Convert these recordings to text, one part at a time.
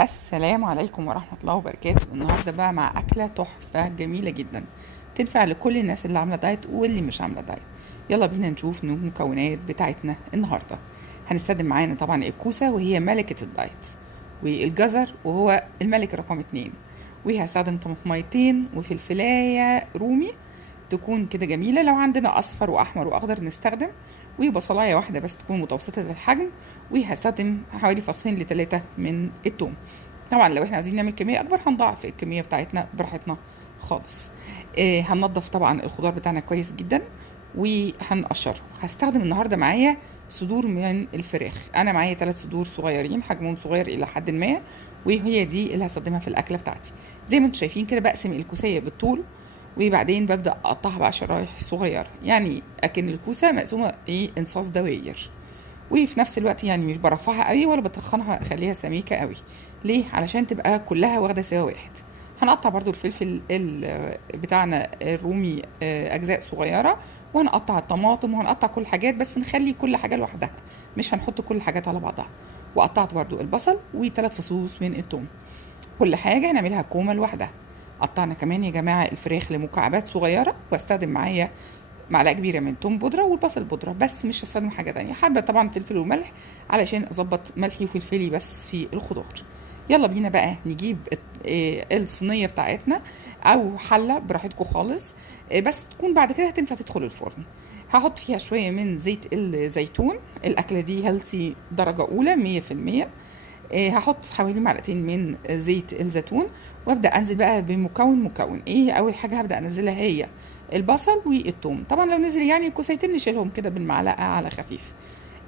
السلام عليكم ورحمة الله وبركاته. النهاردة بقى مع أكلة تحفة جميلة جدا، تنفع لكل الناس اللي عاملة دايت واللي مش عاملة دايت. يلا بينا نشوف المكونات بتاعتنا النهاردة. هنستخدم معانا طبعا الكوسة وهي ملكة الدايت، والجزر وهو الملك رقم 2، وهستخدم طماطميتين وفلفلاية رومي تكون كده جميلة. لو عندنا أصفر وأحمر وأخضر نستخدم، وبصلاية واحدة بس تكون متوسطة الحجم، وهستخدم حوالي فصين لتلاتة من التوم. طبعا لو احنا عايزين نعمل كمية أكبر هنضاعف الكمية بتاعتنا براحتنا خالص. هننضف طبعا الخضار بتاعنا كويس جدا وهنقشره. هستخدم النهارده معايا صدور من الفراخ. انا معايا 3 صدور صغيرين حجمهم صغير الى حد ما، وهي دي اللي هستخدمها في الاكله بتاعتي. زي ما انتم شايفين كده بقسم الكوسيه بالطول، وبعدين ببدا اقطعها بقى شرايح صغيره، يعني اكن الكوسه مقسومه انصاص دواير. وفي نفس الوقت يعني مش برفعها قوي ولا بتخنها اخليها سميكه قوي. ليه؟ علشان تبقى كلها واخده سوا واحد. هنقطع برضو الفلفل بتاعنا الرومي اجزاء صغيره، وهنقطع الطماطم وهنقطع كل الحاجات، بس نخلي كل حاجه لوحدها، مش هنحط كل الحاجات على بعضها. وقطعت برضو البصل و3 فصوص من الثوم. كل حاجه هنعملها كومه لوحدها. قطعنا كمان يا جماعه الفراخ لمكعبات صغيره، واستخدم معايا معلقه كبيره من توم بودره والبصل بودره بس، مش هستخدم حاجه تانية. حابه طبعا فلفل وملح علشان اظبط ملحي وفلفلي بس في الخضار. يلا بينا بقى نجيب الصينيه بتاعتنا او حله براحتكم خالص، بس تكون بعد كده هتنفع تدخل الفرن. هحط فيها شويه من زيت الزيتون. الاكله دي هيلثي درجه اولى 100%. هحط حوالي معلقتين من زيت الزيتون، وابدا انزل بقى بمكون مكون. ايه اول حاجه هبدا انزلها؟ هي البصل والثوم. طبعا لو نزل يعني كوسيتين نشيلهم كده بالمعلقه على خفيف.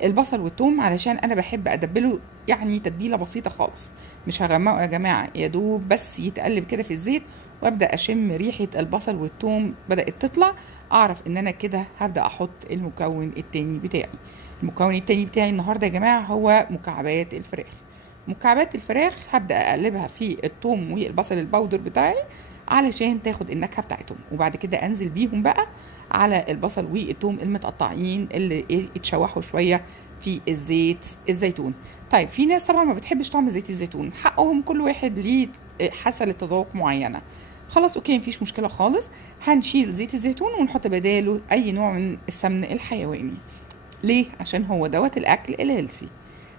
البصل والثوم علشان انا بحب ادبله يعني تتبيله بسيطه خالص، مش هغمقه يا جماعه، يا دوب بس يتقلب كده في الزيت، وابدا اشم ريحه البصل والثوم بدات تطلع، اعرف ان انا كده هبدا احط المكون التاني بتاعي. المكون التاني بتاعي النهارده يا جماعه هو مكعبات الفراخ. مكعبات الفراخ هبدأ أقلبها في الثوم والبصل البودر بتاعي علشان تاخد النكهة بتاعتهم، وبعد كده أنزل بيهم بقى على البصل والثوم المتقطعين اللي اتشوحوا شوية في الزيت الزيتون. طيب في ناس طبعا ما بتحبش طعم زيت الزيتون، حقهم، كل واحد ليه حاسة للتذوق معينة. خلاص اوكي، مفيش مشكلة خالص. هنشيل زيت الزيتون ونحط بداله أي نوع من السمن الحيواني. ليه؟ عشان هو دوت الأكل الهيلثي.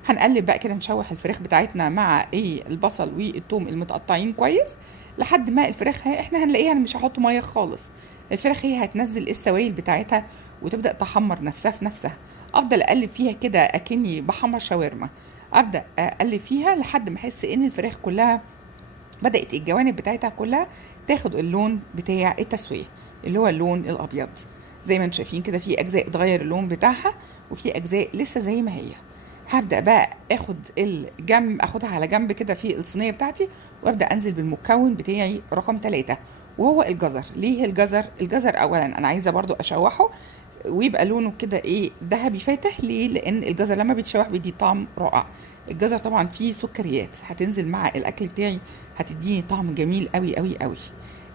هنقلب بقى كده، نشوح الفراخ بتاعتنا مع البصل والثوم المتقطعين كويس لحد ما الفراخ احنا هنلاقيها، انا مش هحط ميه خالص. الفراخ هي هتنزل السوائل بتاعتها وتبدا تحمر نفسها في نفسها. افضل اقلب فيها كده اكني بحمر شاورما. ابدا اقلب فيها لحد ما احس ان الفراخ كلها بدات الجوانب بتاعتها كلها تاخد اللون بتاع التسويه، اللي هو اللون الابيض. زي ما انتم شايفين كده في اجزاء اتغير اللون بتاعها، وفي اجزاء لسه زي ما هي. هبدأ بقى اخد الجنب، اخدها على جنب كده في الصينية بتاعتي، وابدأ انزل بالمكون بتاعي رقم 3، وهو الجزر. ليه الجزر؟ الجزر اولا انا عايزة برضو اشوحه ويبقى لونه كده ذهبي فاتح. ليه؟ لان الجزر لما بيتشوح بيدي طعم رائع. الجزر طبعا فيه سكريات هتنزل مع الاكل بتاعي، هتديني طعم جميل قوي قوي قوي.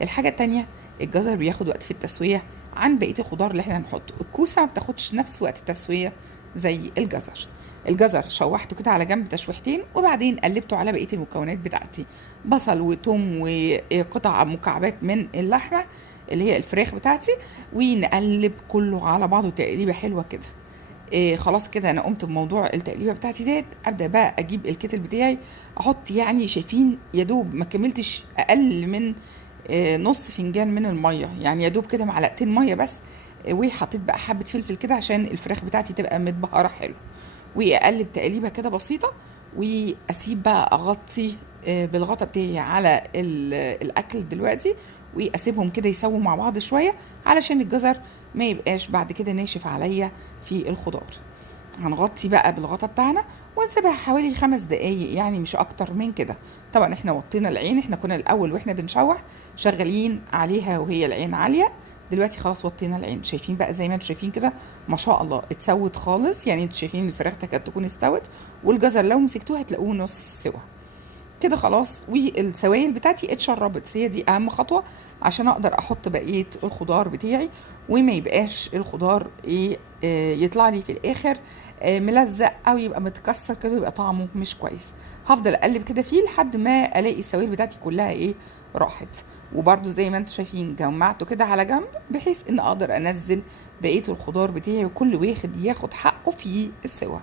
الحاجة التانية، الجزر بياخد وقت في التسوية عن بقية الخضار اللي احنا هنحطه. الكوسة ما بتاخدش نفس وقت التسوية زي الجزر. الجزر شوحته كده على جنب تشويحتين، وبعدين قلبته على بقية المكونات بتاعتي، بصل وتوم وقطع مكعبات من اللحمة اللي هي الفراخ بتاعتي، ونقلب كله على بعضه تقليبة حلوة كده. خلاص كده انا قمت بموضوع التقليبه بتاعتي ديت. ابدا بقى اجيب الكتل بتاعي، احط يعني شايفين يا دوب ما كملتش اقل من نص فنجان من الميه، يعني يا دوب كده معلقتين ميه بس. وحطيت بقى حبه فلفل كده عشان الفراخ بتاعتي تبقى متبهره حلو، واقلب تقليبه كده بسيطه، واسيب بقى اغطي بالغطا بتاعي على الاكل دلوقتي، واسيبهم كده يسووا مع بعض شويه علشان الجزر ما يبقاش بعد كده ناشف عليا في الخضار. هنغطي بقى بالغطا بتاعنا ونسيبها حوالي 5 دقايق، يعني مش اكتر من كده. طبعا احنا وطينا العين، احنا كنا الاول واحنا بنشوح شغالين عليها وهي العين عالية. دلوقتي خلاص وطينا العين. شايفين بقى زي ما انتم شايفين كده، ما شاء الله اتسوت خالص، يعني انتم شايفين الفراخ تكاد تكون استوت، والجزر لو مسكتوه هتلاقوه نص سوا. كده خلاص، والسوائل بتاعتي اتشربت، هي دي اهم خطوه عشان اقدر احط بقيه الخضار بتاعي، وما يبقاش الخضار ايه يطلع لي في الاخر ملزق او يبقى متكسر كده، يبقى طعمه مش كويس. هفضل اقلب كده فيه لحد ما الاقي السوائل بتاعتي كلها ايه راحت. وبرده زي ما انتم شايفين جمعته كده على جنب، بحيث ان اقدر انزل بقيه الخضار بتاعي وكل واحد ياخد حقه في السوا.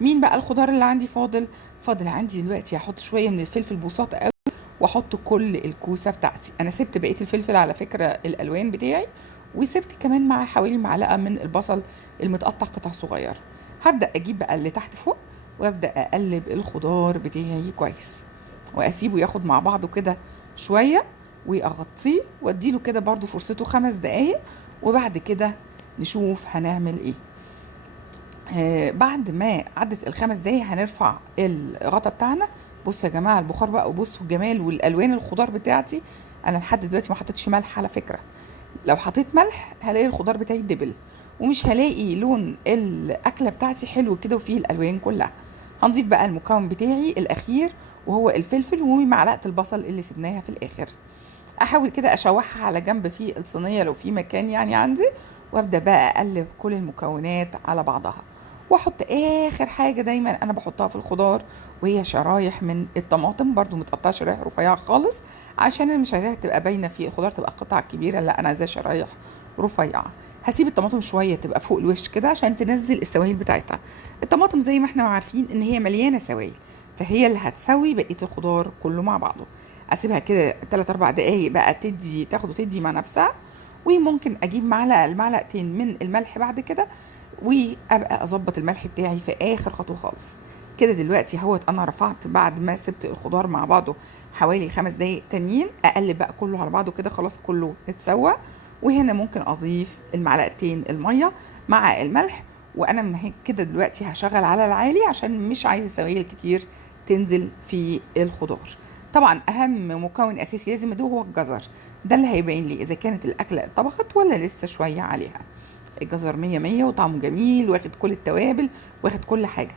مين بقى الخضار اللي عندي فاضل؟ فاضل عندي دلوقتي هحط شويه من الفلفل بوساط قوي، واحط كل الكوسه بتاعتي. انا سبت بقيه الفلفل على فكره الالوان بتاعي، وسبت كمان معاه حوالي معلقه من البصل المتقطع قطع صغيره. هبدا اجيب بقى اللي تحت فوق، وابدا اقلب الخضار بتاعي كويس، واسيبه ياخد مع بعضه كده شويه، واغطيه واديله كده برضو فرصته 5 دقايق، وبعد كده نشوف هنعمل ايه. بعد ما عدت ال5 دقايق هنرفع الغطا بتاعنا. بصوا يا جماعه البخار بقى، وبصوا الجمال والالوان الخضار بتاعتي. انا لحد دلوقتي ما حطيتش ملح على فكره، لو حطيت ملح هلاقي الخضار بتاعي دبل، ومش هلاقي لون الاكله بتاعتي حلو كده وفيه الالوان كلها. هنضيف بقى المكون بتاعي الاخير، وهو الفلفل ومعلقه البصل اللي سبناها في الاخر. احاول كده اشوحها على جنب في الصينيه لو في مكان يعني عندي، وابدا بقى اقلب كل المكونات على بعضها، واحط اخر حاجه دايما انا بحطها في الخضار، وهي شرايح من الطماطم برضو متقطعه شرايح رفيعه خالص، عشان انا مش عايزاها تبقى باينه في الخضار تبقى قطع كبيره، لا انا عايزاها شرايح رفيعه. هسيب الطماطم شويه تبقى فوق الوش كده عشان تنزل السوائل بتاعتها. الطماطم زي ما احنا عارفين ان هي مليانه سوائل، فهي اللي هتسوي بقيه الخضار كله مع بعضه. اسيبها كده 3 4 دقايق بقى تاخد وتدي مع نفسها، وممكن اجيب معلقه معلقتين من الملح بعد كده، وابقى اظبط الملح بتاعي في اخر خطوه خالص. كده دلوقتي اهوت انا رفعت بعد ما سبت الخضار مع بعضه حوالي 5 دقايق تانيين، اقلب بقى كله على بعضه كده خلاص كله اتسوى. وهنا ممكن اضيف المعلقتين الميه مع الملح، وانا من هيك كده دلوقتي هشغل على العالي عشان مش عايزه سوائل كتير تنزل في الخضار. طبعا اهم مكون اساسي لازم ادوه هو الجزر، ده اللي هيبين لي اذا كانت الاكله اتطبخت ولا لسه شويه عليها. الجزر مية مية وطعمه جميل، واخد كل التوابل، واخد كل حاجه.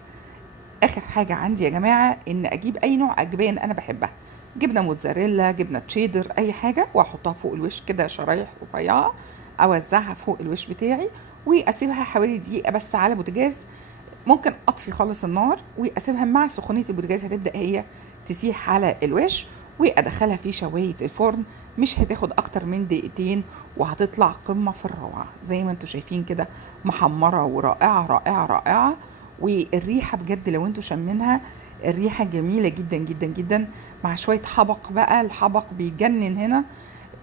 اخر حاجه عندي يا جماعه ان اجيب اي نوع اجبان انا بحبها، جبنه موتزاريلا، جبنه تشيدر، اي حاجه، واحطها فوق الوش كده شرايح رفيعه، اوزعها فوق الوش بتاعي، واسيبها حوالي دقيقه بس على بوتاجاز. ممكن اطفي خالص النار واسيبها مع سخونيه البوتاجاز، هتبدا هي تسيح على الوش، وادخلها في شوايه الفرن. مش هتاخد اكتر من دقيقتين، وهتطلع قمه في الروعه زي ما انتم شايفين كده، محمره ورائعه رائعه رائعه. والريحه بجد لو انتم شامينها، الريحه جميله جدا جدا جدا، مع شويه حبق بقى، الحبق بيجنن هنا،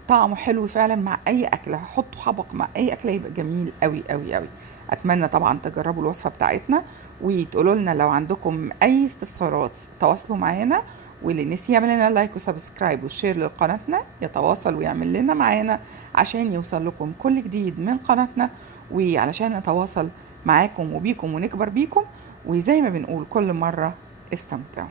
طعمه حلو فعلا مع اي اكله. حطوا حبق مع اي اكله يبقى جميل قوي قوي قوي. اتمنى طبعا تجربوا الوصفه بتاعتنا، وتقولوا لنا لو عندكم اي استفسارات تواصلوا معانا. واللي نسي يعمل لنا لايك وسبسكرايب وشير لقناتنا يتواصل ويعمل لنا معانا عشان يوصل لكم كل جديد من قناتنا، وعلشان نتواصل معاكم وبيكم ونكبر بيكم. وزي ما بنقول كل مره، استمتعوا.